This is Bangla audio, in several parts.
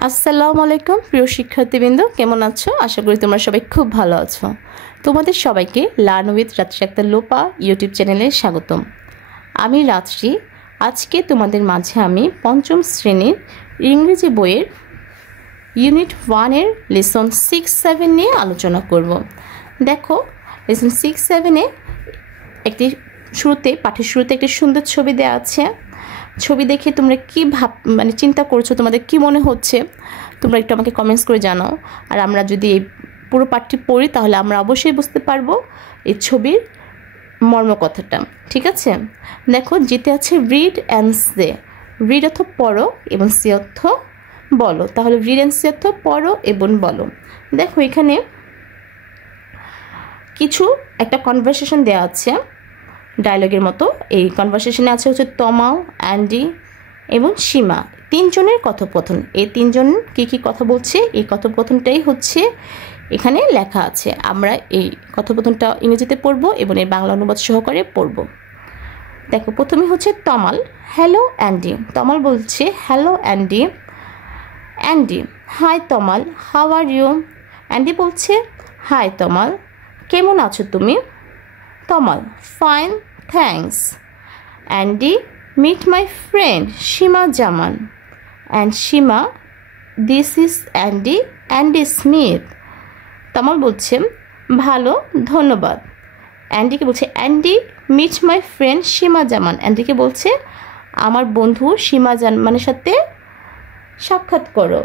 আসসালামু আলাইকুম প্রিয় শিক্ষার্থীবৃন্দ, কেমন আছো? আশা করি তোমরা সবাই খুব ভালো আছো। তোমাদের সবাইকে লার্ন উইথ রাত্রি আক্তার লোপা ইউটিউব চ্যানেলে স্বাগতম। আমি রাত্রি। আজকে তোমাদের মাঝে আমি পঞ্চম শ্রেণীর ইংরেজি বইয়ের ইউনিট 1-এর লেসন 6-7 নিয়ে আলোচনা করব। দেখো, লেসন 6-7-এ একটি পাঠের শুরুতে একটি সুন্দর ছবি দেওয়া আছে। ছবি দেখে তোমরা কি চিন্তা করছো, তোমাদের কি মনে হচ্ছে তোমরা একটু আমাকে কমেন্টস করে জানাও। আর আমরা যদি এই পুরো পাঠটি পড়ি তাহলে আমরা অবশ্যই বুঝতে পারবো এই ছবির মর্মকথাটা। ঠিক আছে, দেখো যেতে আছে রিড অ্যান্ড সে। রিড অর্থ পড়ো এবং সে অর্থ বলো। তাহলে রিড অ্যান্ড সে অর্থ পড়ো এবং বলো। দেখো এখানে একটা কনভারসেশন দেওয়া আছে ডায়লগের মতো। এই কনভারসেশনে আছে হচ্ছে তমাল, অ্যান্ডি এবং সীমা, তিনজনের কথোপকথন। এই তিনজন কি কথা বলছে এই কথোপকথনটাই হচ্ছে এখানে লেখা আছে। আমরা এই কথোপকথনটা ইংরেজিতে পড়ব এবং এর বাংলা অনুবাদ সহকারে পড়ব। দেখো প্রথমে হচ্ছে তমাল, হ্যালো অ্যান্ডি। তমাল বলছে hello Andy. Andy, hi Tamal, how are you? Andy বলছে হাই তমাল, কেমন আছো তুমি? Tamal, fine thanks. Andy, meet my friend Shima Jaman. And Shima, this is Andy Smith. তমাল বলছে ভালো, ধন্যবাদ। অ্যান্ডিকে বলছে Andy, meet my friend Shima Jaman. অ্যান্ডিকে বলছে আমার বন্ধু সীমা জামানের সাথে সাক্ষাৎ করো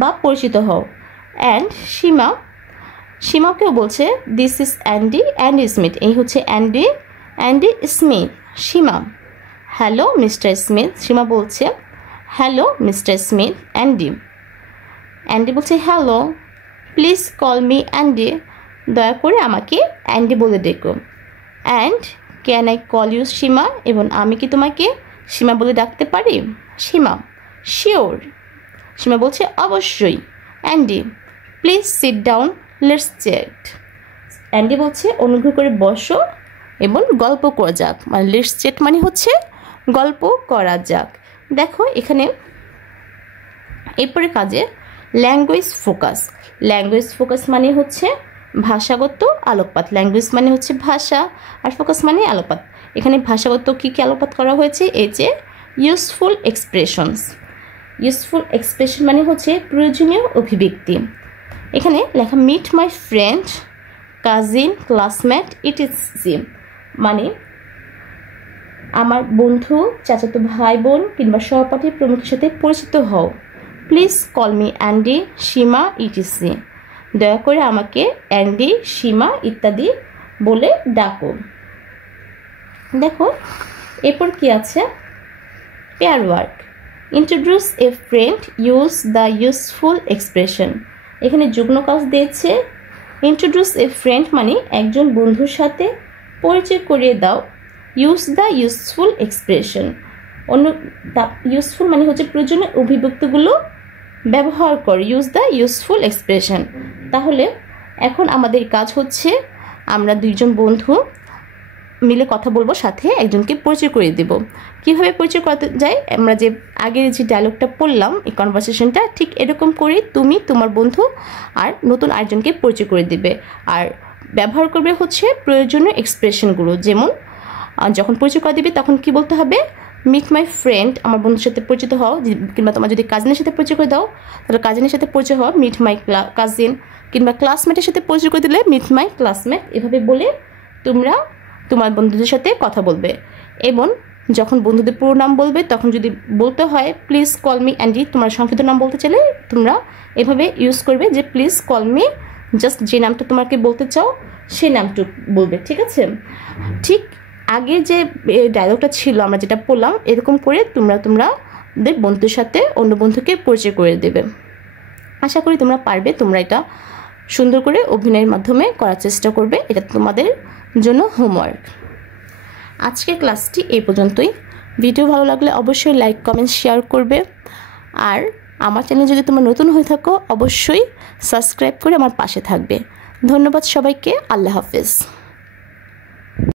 বা পরিচিত হও। অ্যান্ড সীমাকেও বলছে দিস ইজ অ্যান্ডি স্মিথ। এই হচ্ছে Andy Smith. Seema, hello mister Smith. Seema বলছে হ্যালো মিস্টার স্মিথ। অ্যান্ডি বলছে hello, please call me Andy. দয়া করে আমাকে অ্যান্ডি বলে ডেকো। And can I call you Seema? এবং আমি কি তোমাকে সীমা বলে ডাকতে পারি? সীমা, শিওর। সীমা বলছে অবশ্যই। Andy, please sit down, let's chat. Andy বলছে অনুগ্রহ করে বসো এবং গল্প করা যাক। লেটস চ্যাট মানে হচ্ছে গল্প করা যাক। দেখো এখানে এরপরে কাজে ল্যাঙ্গুয়েজ ফোকাস মানে হচ্ছে ভাষাগত আলোকপাত। ল্যাঙ্গুয়েজ মানে হচ্ছে ভাষা, আর ফোকাস মানে আলোকপাত। এখানে ভাষাগত কি আলোকপাত করা হয়েছে? এই যে ইউজফুল এক্সপ্রেশন মানে হচ্ছে প্রয়োজনীয় অভিব্যক্তি। এখানে লেখা meet my friend, cousin, classmate, etc মানে আমার বন্ধু, চাচাতো ভাই বোন কিংবা সহপাঠী প্রমুখের সাথে পরিচিত হও। Please call me Andy, Seema, etc. দয়া করে আমাকে অ্যান্ডি, সীমা ইত্যাদি বলে ডাকো। দেখো এরপর কি আছে? Pair work. Introduce a friend, use the useful expression. এখানে যুগ্ম কাজ দিয়েছে। ইন্ট্রোডিউস এ ফ্রেন্ড মানে একজন বন্ধুর সাথে পরিচয় করিয়ে দাও। Use the useful expression, useful মানে হচ্ছে প্রয়োজনীয় অভিব্যক্তিগুলো ব্যবহার করো। Use the useful expression. তাহলে এখন আমাদের কাজ হচ্ছে আমরা দুইজন বন্ধু মিলে কথা বলবো, সাথে একজনকে পরিচয় করিয়ে দেব। কিভাবে পরিচয় করাতে যায়? আমরা যে আগের যে ডায়লগটা পড়লাম, এই কনভারসেশনটা ঠিক এরকম করে তুমি তোমার বন্ধু আর নতুন আরেকজনকে পরিচয় করে দেবে। আর ব্যবহার করবে হচ্ছে প্রয়োজনীয় এক্সপ্রেশনগুলো। যেমন যখন পরিচয় করে দিবে তখন কি বলতে হবে? মিট মাই ফ্রেন্ড, আমার বন্ধুর সাথে পরিচিত হও। কিংবা তোমার যদি কাজিনের সাথে পরিচয় করে দাও তাহলে কাজিনের সাথে পরিচয় হও, মিট মাই কাজিন। কিংবা ক্লাসমেটের সাথে পরিচয় করে দিলে মিট মাই ক্লাসমেট। এভাবে বলে তোমরা তোমার বন্ধুদের সাথে কথা বলবে। এবং যখন বন্ধুদের পুরো নাম বলবে তখন যদি বলতে হয় প্লিজ কল মি অ্যান্ডি, তোমার সংক্ষিপ্ত নাম বলতে চাইলে তোমরা এভাবে ইউজ করবে যে প্লিজ কল মি, জাস্ট যে নামটা তোমাকে বলতে চাও সেই নামটা বলবে। ঠিক আছে, ঠিক আগের যে ডায়লগটা ছিল আমরা যেটা পড়লাম এরকম করে তোমাদের বন্ধুদের সাথে অন্য বন্ধুকে পরিচয় করে দেবে। আশা করি তোমরা পারবে। তোমরা এটা সুন্দর করে অভিনয়ের মাধ্যমে করার চেষ্টা করবে। এটা তোমাদের জন্য হোমওয়ার্ক। আজকের ক্লাসটি এই পর্যন্তই। ভিডিও ভালো লাগলে অবশ্যই লাইক, কমেন্ট, শেয়ার করবে। আর আমার চ্যানেল যদি তোমরা নতুন হয়ে থাকো অবশ্যই সাবস্ক্রাইব করে আমার পাশে থাকবে। ধন্যবাদ সবাইকে। আল্লাহ হাফেজ।